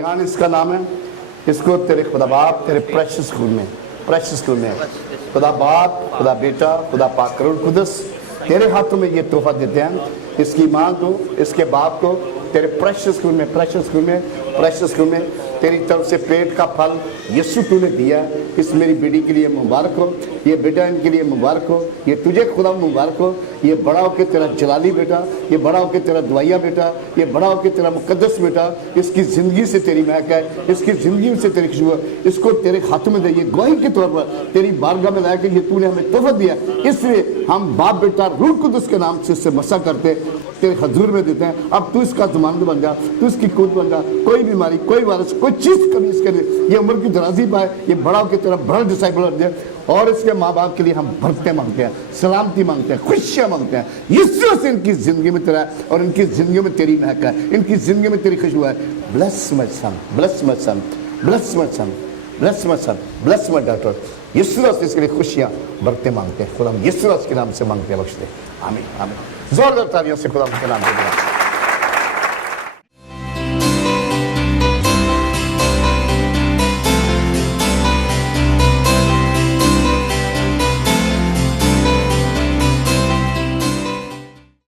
रायान इसका नाम है। इसको तेरे खुदा बाप तेरे प्रेशियस स्कूल में खुदा बाप, खुदा बेटा, खुदा पाक रूह कुदस तेरे हाथों में ये तोहफा देते हैं। इसकी माँ को, इसके बाप को तेरे प्रेशियस स्कूल में तेरी तरफ से पेट का फल यीशु तूने दिया। इस मेरी बेटी के लिए मुबारक हो, ये बेटा इनके लिए मुबारक हो, ये तुझे खुदा मुबारक हो। ये बड़ा होकर तेरा जलाली बेटा, ये बड़ा होकर तेरा दुआया बेटा, ये बड़ा होकर तेरा मुकद्दस बेटा, इसकी ज़िंदगी से तेरी महक है, इसकी ज़िंदगी से तेरी खुशबू है। इसको तेरे हाथों में दे, ये गवाही के तौर पर तेरी बारगाह में लाया कि ये तूने हमें तोहफा दिया। इसलिए हम बाप बेटा रूह कुदस के नाम से इससे मसा करते तेरे हजूर में देते हैं। अब तू इसका ज़मानत बन जा, तू इसकी कूद बन जा। कोई बीमारी, कोई वायरस, कोई चीज़ कभी इसके लिए ये उम्र की दराजी पाए, ये बड़ा होकर तेरा बड़ा डिसाइपल बन जाए। और इसके माँ बाप के लिए हम बरकतें मांगते हैं, सलामती मांगते हैं, खुशियाँ मांगते हैं। यीशु से इनकी ज़िंदगी में तेरा और इनकी ज़िंदगी में तेरी महक है, इनकी ज़िंदगी में तेरी खुशबू है। Bless my son, bless my son, bless my son, bless my son, bless my daughter. Yeshu से इसके लिए खुशियाँ बरकतें मांगते हैं। खुदा यीशु के नाम से मांगते हैं, बख्श दे। आमीन आमीन। जोरदार तालियों से खुदा के नाम दे देना।